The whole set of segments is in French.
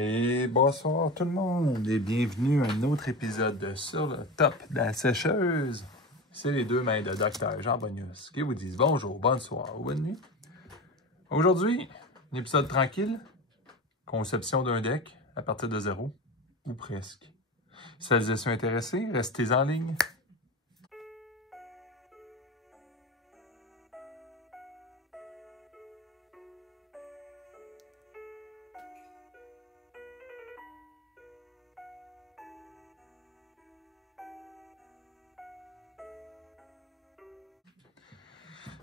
Et bonsoir tout le monde et bienvenue à un autre épisode de Sur le top de la sécheuse. C'est les deux mains de Dr. Jean Bonius qui vous disent bonjour, bonne soirée ou bonne nuit. Aujourd'hui, un épisode tranquille, conception d'un deck à partir de zéro, ou presque. Celles et ceux intéressés, restez en ligne.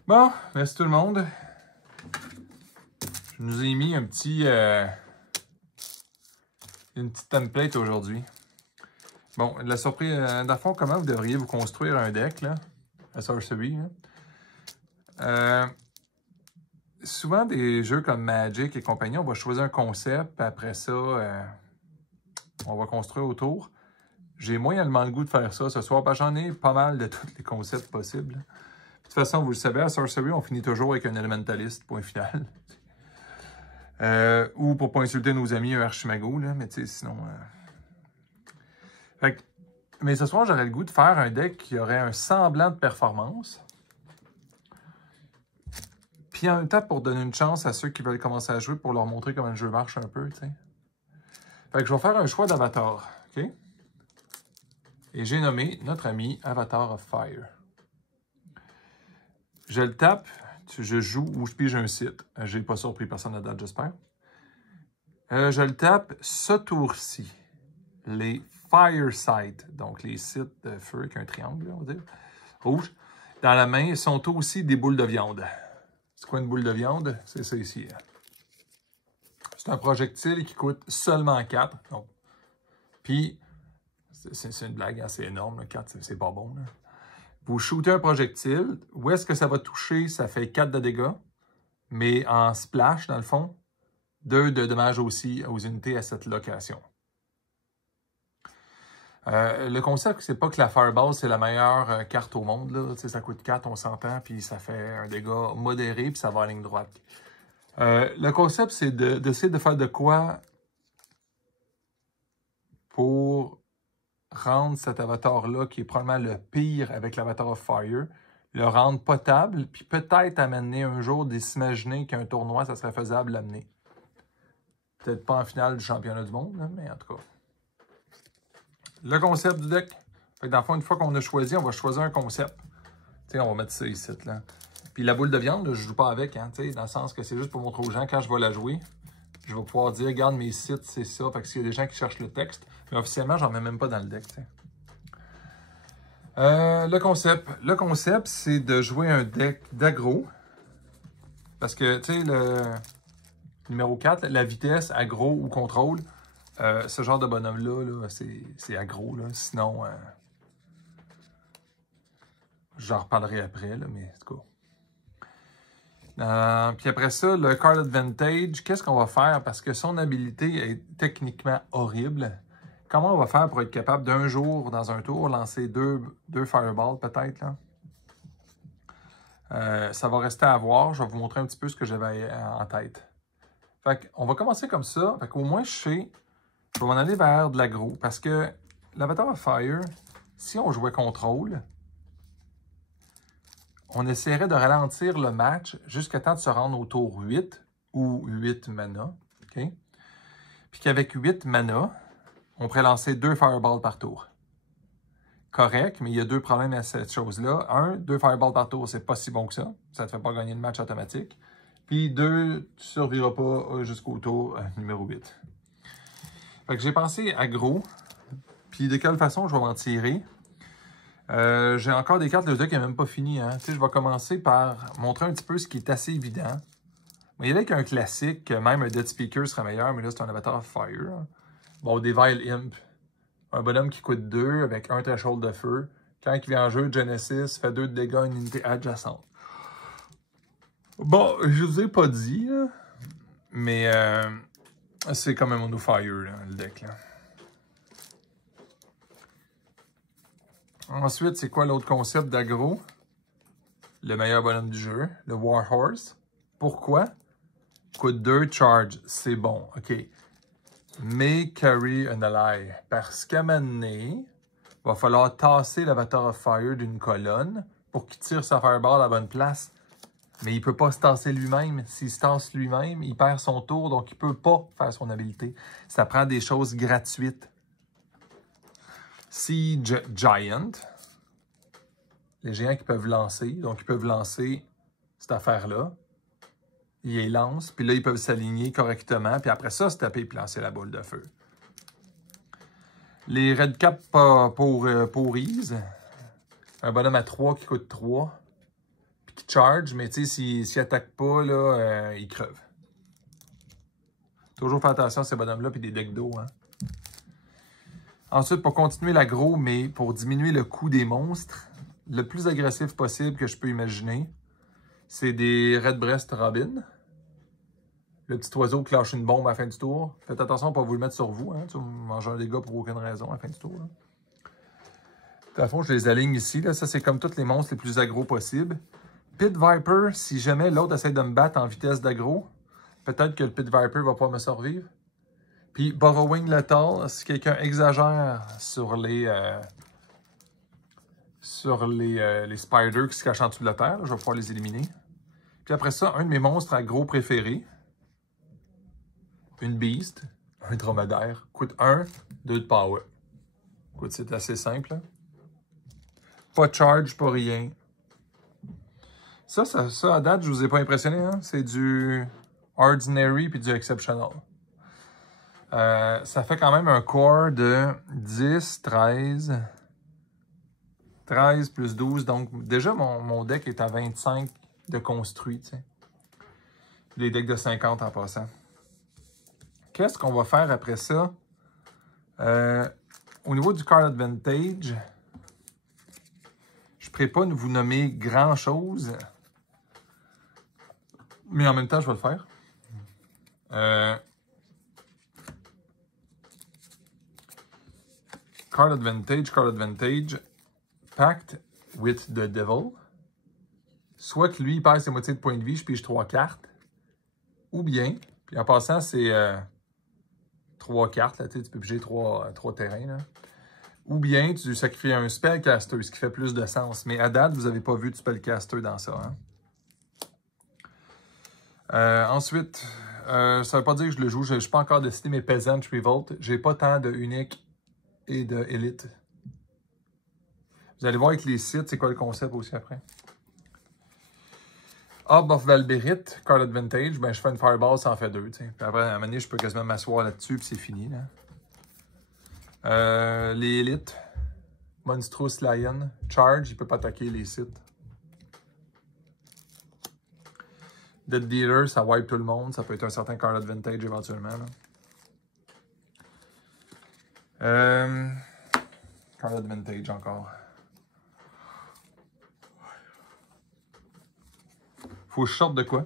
Bon, merci tout le monde. Je nous ai mis une petite template aujourd'hui. Bon, la surprise, dans le fond, comment vous devriez vous construire un deck, là, à Sorcery, là. Souvent, des jeux comme Magic et compagnie, on va choisir un concept, puis après ça, on va construire autour. J'ai moyennement le goût de faire ça ce soir, parce que j'en ai pas mal de tous les concepts possibles. De toute façon, vous le savez, à Sorcery, on finit toujours avec un élémentaliste, point final. Ou pour pas insulter nos amis, un archimago, là, mais tu sais, sinon... Fait que, mais ce soir, j'aurais le goût de faire un deck qui aurait un semblant de performance. Puis en même temps, pour donner une chance à ceux qui veulent commencer à jouer, pour leur montrer comment le jeu marche un peu, tu sais. Fait que je vais faire un choix d'avatar, OK? Et j'ai nommé notre ami Avatar of Fire. Je le tape, je joue ou je pige un site. J'ai pas surpris personne à date, j'espère. Je le tape ce tour-ci. Les Firesight, donc les sites de feu avec un triangle, on va dire, rouge. Dans la main, sont aussi des boules de viande. C'est quoi une boule de viande? C'est ça ici. C'est un projectile qui coûte seulement 4. Donc. Puis, c'est une blague, hein, c'est énorme, là, 4, c'est pas bon. Là. Vous shootez un projectile. Où est-ce que ça va toucher? Ça fait 4 de dégâts. Mais en splash, dans le fond, 2 de dommages aussi aux unités à cette location. Le concept, c'est pas que la Fireball, c'est la meilleure carte au monde. Là. Ça coûte 4, on s'entend, puis ça fait un dégât modéré, puis ça va en ligne droite. Le concept, c'est d'essayer de faire de quoi pour rendre cet avatar-là, qui est probablement le pire avec l'Avatar of Fire, le rendre potable, puis peut-être amener un jour de s'imaginer qu'un tournoi, ça serait faisable d'amener. Peut-être pas en finale du championnat du monde, là, mais en tout cas. Le concept du deck. Fait que dans le fond, une fois qu'on a choisi, on va choisir un concept. T'sais, on va mettre ça ici, là. Puis la boule de viande, là, je joue pas avec, hein, dans le sens que c'est juste pour montrer aux gens, quand je vais la jouer, je vais pouvoir dire, regarde mes sites, c'est ça. Fait que s'il y a des gens qui cherchent le texte, mais officiellement, j'en mets même pas dans le deck, le concept, c'est de jouer un deck d'aggro. Parce que, tu sais, le numéro 4, la vitesse, aggro ou contrôle, ce genre de bonhomme-là, là, c'est aggro. Là. Sinon, j'en reparlerai après, là, mais en tout cas. Puis après ça, le Card Advantage, qu'est-ce qu'on va faire? Parce que son habilité est techniquement horrible. Comment on va faire pour être capable d'un jour, dans un tour, lancer deux Fireballs peut-être? Ça va rester à voir. Je vais vous montrer un petit peu ce que j'avais en tête. Fait qu'on va commencer comme ça. Fait qu'au moins, je vais m'en aller vers de l'aggro. Parce que l'Avatar of Fire, si on jouait contrôle, on essaierait de ralentir le match jusqu'à temps de se rendre au tour 8 ou 8 mana. Okay? Puis qu'avec 8 mana, on pourrait lancer 2 Fireballs par tour. Correct, mais il y a 2 problèmes à cette chose-là. 1, 2 Fireballs par tour, c'est pas si bon que ça. Ça ne te fait pas gagner le match automatique. Puis 2, tu ne survivras pas jusqu'au tour numéro 8. Fait que j'ai pensé aggro. Puis de quelle façon je vais m'en tirer? J'ai encore des cartes, le deck n'est même pas fini. Hein? Je vais commencer par montrer un petit peu ce qui est assez évident. Mais il y a avec un classique, même un Dead Speaker serait meilleur, mais là c'est un Avatar of Fire. Hein? Bon, des Vile Imp. Un bonhomme qui coûte 2 avec un threshold de feu. Quand il vient en jeu, Genesis fait 2 de dégâts à une unité adjacente. Bon, je vous ai pas dit, là, mais c'est comme un Mono Fire, là, le deck. Là. Ensuite, c'est quoi l'autre concept d'aggro? Le meilleur bonhomme du jeu, le Warhorse. Pourquoi? Coûte 2, charge, c'est bon. OK. may carry an ally. Parce qu'à un moment donné, il va falloir tasser l'Avatar of Fire d'une colonne pour qu'il tire sa Fireball à la bonne place. Mais il ne peut pas se tasser lui-même. S'il se tasse lui-même, il perd son tour, donc il ne peut pas faire son habilité. Ça prend des choses gratuites. Siege Giant. Les géants qui peuvent lancer. Donc, ils peuvent lancer cette affaire-là. Ils les lancent, puis là, ils peuvent s'aligner correctement. Puis après ça, se taper et lancer la boule de feu. Les Red Cap pour Ease. Un bonhomme à 3 qui coûte 3. Puis qui charge, mais tu sais, s'il attaque pas, là, il creve. Toujours faire attention à ces bonhommes-là, puis des decks d'eau. Hein. Ensuite, pour continuer l'aggro, mais pour diminuer le coût des monstres, le plus agressif possible que je peux imaginer, c'est des Redbreast Robin. Le petit oiseau qui lâche une bombe à la fin du tour. Faites attention à ne pas vous le mettre sur vous. Hein. Tu vas manger un dégât pour aucune raison à la fin du tour. Là. De toute façon, je les aligne ici. Là. Ça, c'est comme tous les monstres les plus aggro possibles. Pit Viper, si jamais l'autre essaie de me battre en vitesse d'aggro, peut-être que le Pit Viper va pouvoir me survivre. Puis Burrowing Lethal, si quelqu'un exagère sur les spiders qui se cachent en dessous de la terre, là, je vais pouvoir les éliminer. Puis après ça, un de mes monstres aggro préférés, une beast, un dromadaire, coûte 1, 2 de power. Écoute, c'est assez simple. Hein? Pas de charge, pas rien. Ça, à date, je vous ai pas impressionné. Hein? C'est du Ordinary puis du Exceptional. Ça fait quand même un core de 10, 13... 13 plus 12. Donc, déjà, mon deck est à 25 de construit. T'sais. Les decks de 50 en passant. Qu'est-ce qu'on va faire après ça? Au niveau du card advantage, je ne pourrais pas vous nommer grand-chose. Mais en même temps, je vais le faire. Card advantage. Pact with the Devil. Soit que lui, il perd ses moitiés de points de vie, je pige 3 cartes. Ou bien, puis en passant, c'est 3 cartes, là, tu peux piger 3 terrains. Là. Ou bien, tu sacrifies un Spellcaster, ce qui fait plus de sens. Mais à date, vous n'avez pas vu de Spellcaster dans ça. Hein? Ensuite, ça ne veut pas dire que je le joue. Je ne suis pas encore décidé mes Peasant Revolt. J'ai pas tant de unique et de élite. Vous allez voir avec les sites, c'est quoi le concept aussi après. Orb of Valberite, Card Advantage, ben je fais une Fireball, ça en fait 2. Puis après, à un moment donné, je peux quasiment m'asseoir là-dessus, puis c'est fini. Là. Les élites, Monstrous Lion, Charge, il ne peut pas attaquer les sites. Dead Dealer, ça wipe tout le monde, ça peut être un certain Card Advantage éventuellement. Card Advantage encore. Faut que je sorte de quoi?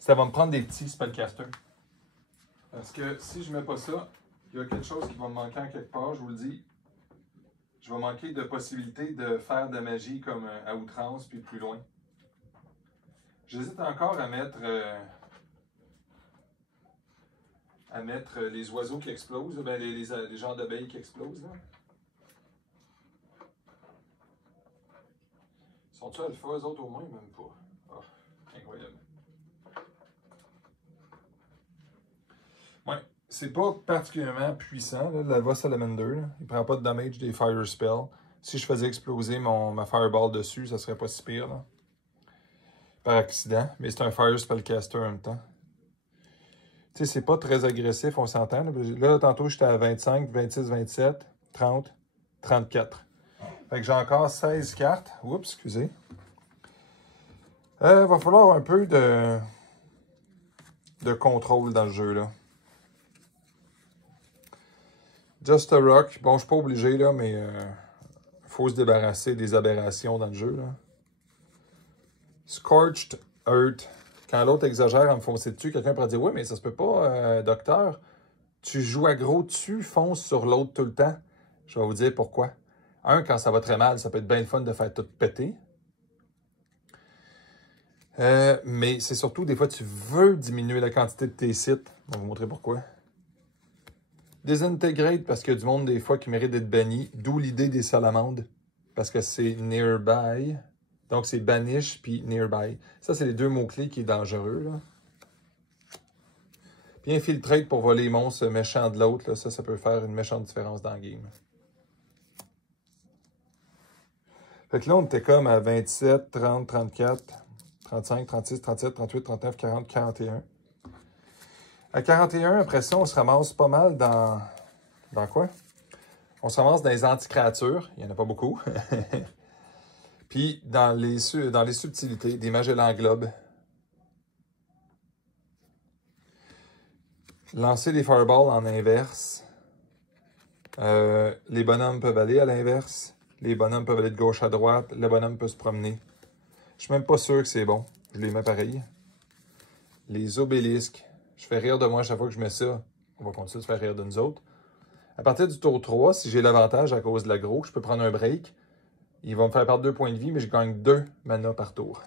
Ça va me prendre des petits spellcasters. Parce que si je mets pas ça, il y a quelque chose qui va me manquer en quelque part, je vous le dis. Je vais manquer de possibilités de faire de la magie comme à outrance puis plus loin. J'hésite encore à mettre les oiseaux qui explosent, ben les genres d'abeilles qui explosent. Là. Sont-ils alpha, eux autres au moins? Même pas. Oh, incroyable. Ouais, c'est pas particulièrement puissant, là, l'Alva Salamander. Là. Il prend pas de damage des Fire Spells. Si je faisais exploser ma Fireball dessus, ça serait pas si pire. Là. Par accident. Mais c'est un Fire Spellcaster en même temps. Tu sais, c'est pas très agressif, on s'entend. Là, tantôt, j'étais à 25, 26, 27, 30, 34. Fait que j'ai encore 16 cartes. Oups, excusez. Va falloir avoir un peu de contrôle dans le jeu, là. Just a Rock. Bon, je suis pas obligé, là, mais faut se débarrasser des aberrations dans le jeu, là. Scorched Earth. Quand l'autre exagère à me foncer dessus, quelqu'un pourrait dire « Oui, mais ça se peut pas, docteur. Tu joues aggro dessus, fonce sur l'autre tout le temps. » Je vais vous dire pourquoi. Un, quand ça va très mal, ça peut être bien le fun de faire tout péter. Mais c'est surtout, des fois, tu veux diminuer la quantité de tes sites. On va vous montrer pourquoi. Disintegrate parce qu'il y a du monde des fois qui mérite d'être banni. D'où l'idée des salamandres. Parce que c'est nearby. Donc c'est banish puis nearby. Ça, c'est les deux mots-clés qui sont dangereux. Là. Puis infiltrate pour voler les monstres méchants de l'autre. Ça peut faire une méchante différence dans le game. Fait que là, on était comme à 27, 30, 34, 35, 36, 37, 38, 39, 40, 41. À 41, après ça, on se ramasse pas mal dans... Dans quoi? On se ramasse dans les anti-créatures. Il n'y en a pas beaucoup. Puis dans les subtilités, des Magellan Globes. Lancer des Fireballs en inverse. Les bonhommes peuvent aller à l'inverse. Les bonhommes peuvent aller de gauche à droite. Le bonhomme peut se promener. Je suis même pas sûr que c'est bon. Je les mets pareil. Les obélisques. Je fais rire de moi à chaque fois que je mets ça. On va continuer de faire rire de nous autres. À partir du tour 3, si j'ai l'avantage à cause de l'aggro, je peux prendre un break. Il va me faire perdre 2 points de vie, mais je gagne 2 mana par tour.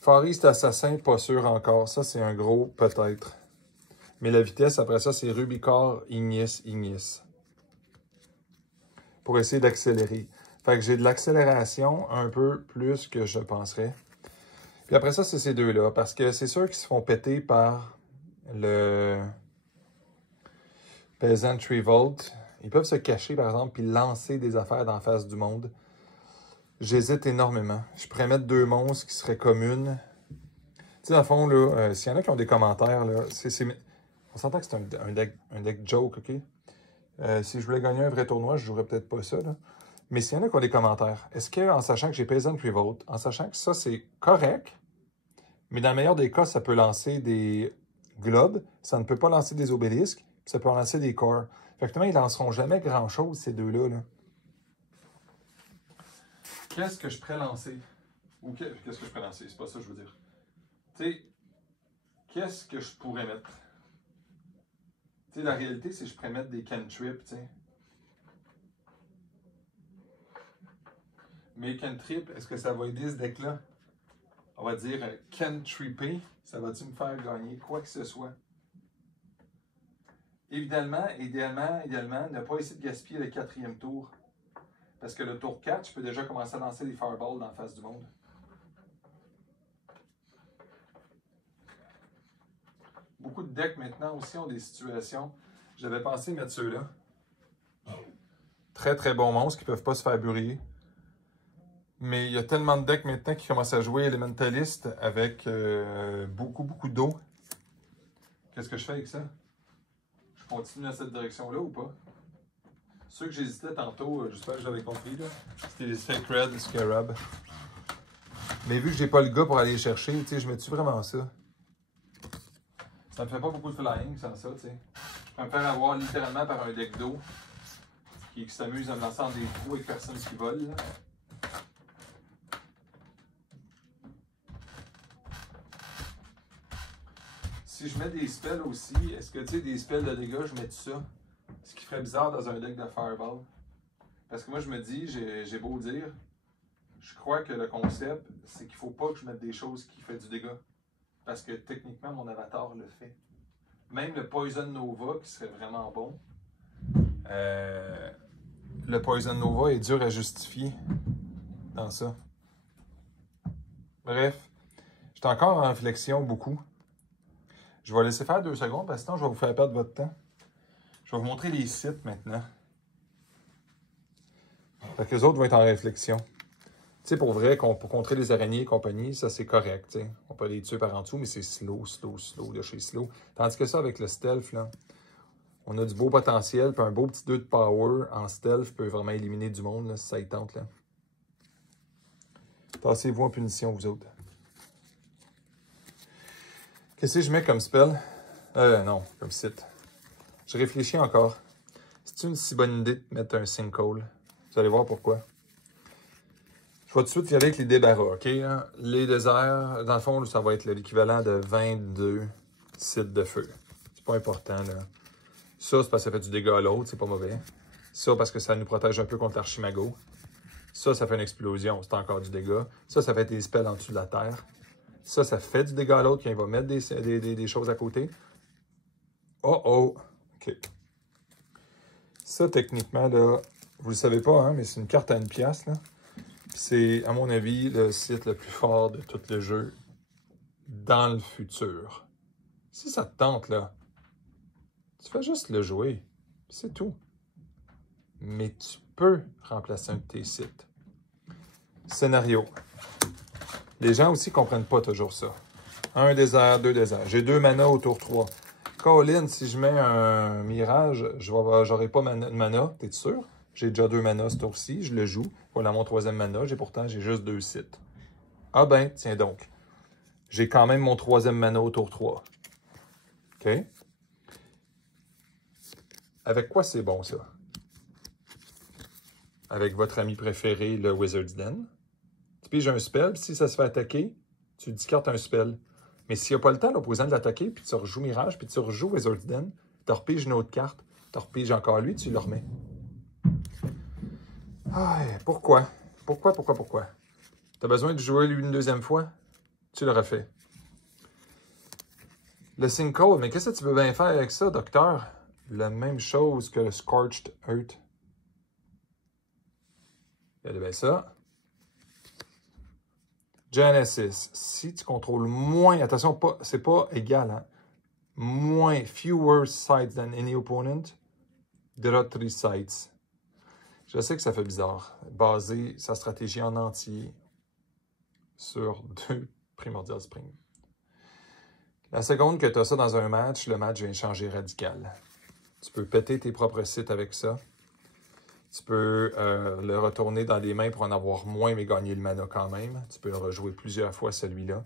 Fariste assassin, pas sûr encore. Ça, c'est un gros peut-être. Mais la vitesse, après ça, c'est Rubicor, Ignis, Ignis. Pour essayer d'accélérer. Fait que j'ai de l'accélération un peu plus que je penserais. Puis après ça, c'est ces deux-là. Parce que c'est sûr qu'ils se font péter par le Peasant Revolt. Ils peuvent se cacher, par exemple, puis lancer des affaires d'en face du monde. J'hésite énormément. Je pourrais mettre 2 monstres qui seraient communes. Tu sais, dans le fond, là, s'il y en a qui ont des commentaires, là, on s'entend que c'est un deck joke, OK? Si je voulais gagner un vrai tournoi, je jouerais peut-être pas ça, là. Mais s'il y en a qui ont des commentaires, est-ce qu'en sachant que j'ai Peasant Revolt, en sachant que ça, c'est correct, mais dans le meilleur des cas, ça peut lancer des globes, ça ne peut pas lancer des obélisques, puis ça peut lancer des corps. Effectivement, ils ne lanceront jamais grand-chose, ces deux-là. Là. Qu'est-ce que je pourrais lancer? Ou qu'est-ce que je pourrais lancer? C'est pas ça que je veux dire. Tu sais, qu'est-ce que je pourrais mettre? Tu sais, la réalité, c'est que je pourrais mettre des cantrips, tu sais. Mais cantrip, est-ce que ça va aider ce deck-là? On va dire cantripper, ça va-tu me faire gagner quoi que ce soit? Évidemment, idéalement, ne pas essayer de gaspiller le 4e tour. Parce que le tour 4, je peux déjà commencer à lancer des fireballs dans la face du monde. Beaucoup de decks maintenant aussi ont des situations. J'avais pensé mettre ceux-là. Très très bons monstres qui ne peuvent pas se faire brûler. Mais il y a tellement de decks maintenant qui commencent à jouer Elementalist avec beaucoup d'eau. Qu'est-ce que je fais avec ça? Je continue dans cette direction-là ou pas? Ceux que j'hésitais tantôt, j'espère que j'avais compris, c'était les Sacred Scarab. Mais vu que j'ai pas le gars pour aller les chercher, tu sais, je mets-tu vraiment ça? Ça me fait pas beaucoup de flying sans ça, tu sais. Je peux me faire avoir littéralement par un deck d'eau qui s'amuse à me lancer dans des trous avec personne qui vole. Là. Si je mets des spells aussi, est-ce que tu sais, des spells de dégâts, je mets tout ça? Ce qui ferait bizarre dans un deck de Fireball. Parce que moi, je me dis, j'ai beau dire, je crois que le concept, c'est qu'il ne faut pas que je mette des choses qui font du dégât. Parce que techniquement, mon avatar le fait. Même le Poison Nova, qui serait vraiment bon, le Poison Nova est dur à justifier dans ça. Bref, j'étais encore en réflexion beaucoup. Je vais laisser faire 2 secondes parce que sinon je vais vous faire perdre votre temps. Je vais vous montrer les sites maintenant. Fait que les autres vont être en réflexion. Tu sais, pour vrai, pour contrer les araignées et compagnie, ça c'est correct. T'sais. On peut les tuer par en dessous, mais c'est slow de chez slow. Tandis que ça, avec le stealth, là, on a du beau potentiel, puis un beau petit 2 de power en stealth peut vraiment éliminer du monde, là, si ça y tente. Là. Tassez-vous en punition, vous autres. Qu'est-ce que je mets comme spell? Non, comme site. Je réfléchis encore. C'est une si bonne idée de mettre un sinkhole? Vous allez voir pourquoi. Je vais tout de suite y aller avec les débarras, OK? Les déserts, dans le fond, ça va être l'équivalent de 22 sites de feu. C'est pas important, là. Ça, c'est parce que ça fait du dégât à l'autre, c'est pas mauvais. Ça, parce que ça nous protège un peu contre l'archimago. Ça fait une explosion, c'est encore du dégât. Ça fait des spells en dessous de la terre. Ça fait du dégât à l'autre quand il va mettre des choses à côté. Oh oh! OK. Ça, techniquement, là, vous le savez pas, hein, mais c'est une carte à 1$, là. C'est, à mon avis, le site le plus fort de tout le jeu dans le futur. Si ça te tente, là, tu fais juste le jouer. C'est tout. Mais tu peux remplacer un de tes sites. Scénario. Les gens aussi ne comprennent pas toujours ça. 1 désert, 2 déserts. J'ai 2 mana au tour 3. Colin, si je mets un mirage, je n'aurai pas de mana, t'es sûr? J'ai déjà 2 mana ce tour-ci, je le joue. Voilà mon 3e mana, pourtant j'ai juste 2 sites. Ah ben, tiens donc. J'ai quand même mon 3e mana au tour 3. OK? Avec quoi c'est bon, ça? Avec votre ami préféré, le Wizard's Den. Tu piges un spell, puis si ça se fait attaquer, tu discartes un spell. Mais s'il n'y a pas le temps, l'opposant de l'attaquer, puis tu rejoues Mirage, puis tu rejoues Wizard's Den, tu repiges une autre carte, tu repiges encore lui, tu le remets. Ah, pourquoi? Pourquoi? Tu as besoin de jouer lui une 2e fois? Tu l'aurais fait. Le Sinkhole, mais qu'est-ce que tu veux bien faire avec ça, docteur? La même chose que le Scorched Earth. Regardez bien ça. Genesis. Si tu contrôles moins, attention, c'est pas égal, hein? Moins, fewer sites than any opponent, draw 3 sites. Je sais que ça fait bizarre, baser sa stratégie en entier sur 2 Primordial Spring. La seconde que tu as ça dans un match, le match vient changer radical. Tu peux péter tes propres sites avec ça. Tu peux le retourner dans les mains pour en avoir moins, mais gagner le mana quand même. Tu peux le rejouer plusieurs fois, celui-là.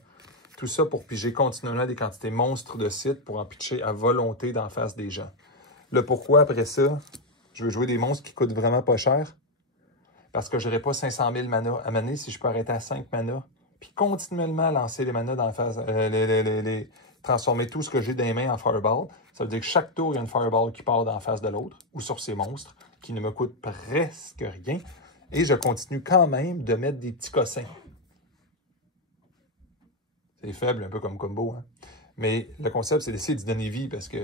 Tout ça pour piger continuellement des quantités monstres de sites pour en pitcher à volonté d'en face des gens. Le pourquoi, après ça, je veux jouer des monstres qui coûtent vraiment pas cher. Parce que je n'aurai pas 500 000 mana à maner si je peux arrêter à 5 mana. Puis continuellement lancer les manas dans la face, transformer tout ce que j'ai dans les mains en Fireball. Ça veut dire que chaque tour, il y a une Fireball qui part dans la face de l'autre ou sur ces monstres qui ne me coûtent presque rien. Et je continue quand même de mettre des petits cossins. C'est faible, un peu comme combo. Hein? Mais le concept, c'est d'essayer de donner vie parce que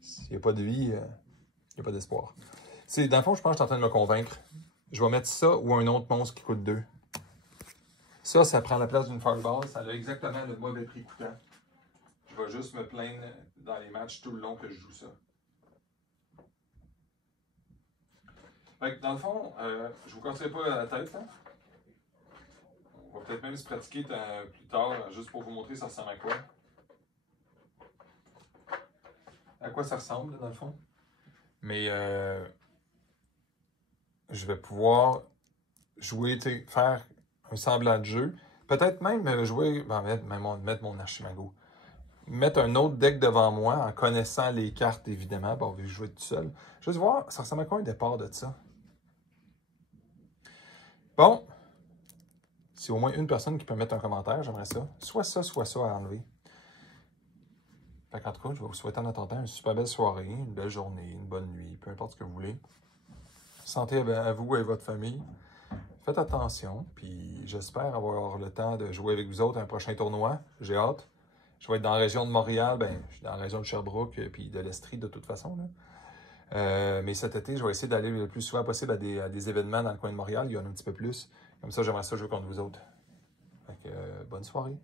s'il n'y a pas de vie, il n'y a pas d'espoir. Dans le fond, je pense que je suis en train de me convaincre. Je vais mettre ça ou un autre monstre qui coûte 2. Ça prend la place d'une Fireball. Ça a exactement le mauvais prix coûtant. Je vais juste me plaindre dans les matchs tout le long que je joue ça. Fait que dans le fond, je vous conseille pas la tête. Hein? On va peut-être même se pratiquer plus tard, juste pour vous montrer ça ressemble à quoi. À quoi ça ressemble, dans le fond. Mais je vais pouvoir jouer, faire un semblant de jeu. Peut-être même jouer, mettre mon Archimago. Mettre un autre deck devant moi en connaissant les cartes, évidemment. Bon, je vais jouer tout seul. Juste voir, ça ressemble à quoi un départ de ça? Bon. Si au moins une personne qui peut mettre un commentaire, j'aimerais ça. Soit ça à enlever. En tout cas, je vais vous souhaiter en attendant une super belle soirée, une belle journée, une bonne nuit, peu importe ce que vous voulez. Santé à vous et à votre famille. Faites attention, puis j'espère avoir le temps de jouer avec vous autres à un prochain tournoi. J'ai hâte. Je vais être dans la région de Montréal, je suis dans la région de Sherbrooke, puis de l'Estrie de toute façon. Là. Mais cet été, je vais essayer d'aller le plus souvent possible à des événements dans le coin de Montréal. Il y en a un petit peu plus. Comme ça, j'aimerais ça jouer contre vous autres. Bonne soirée.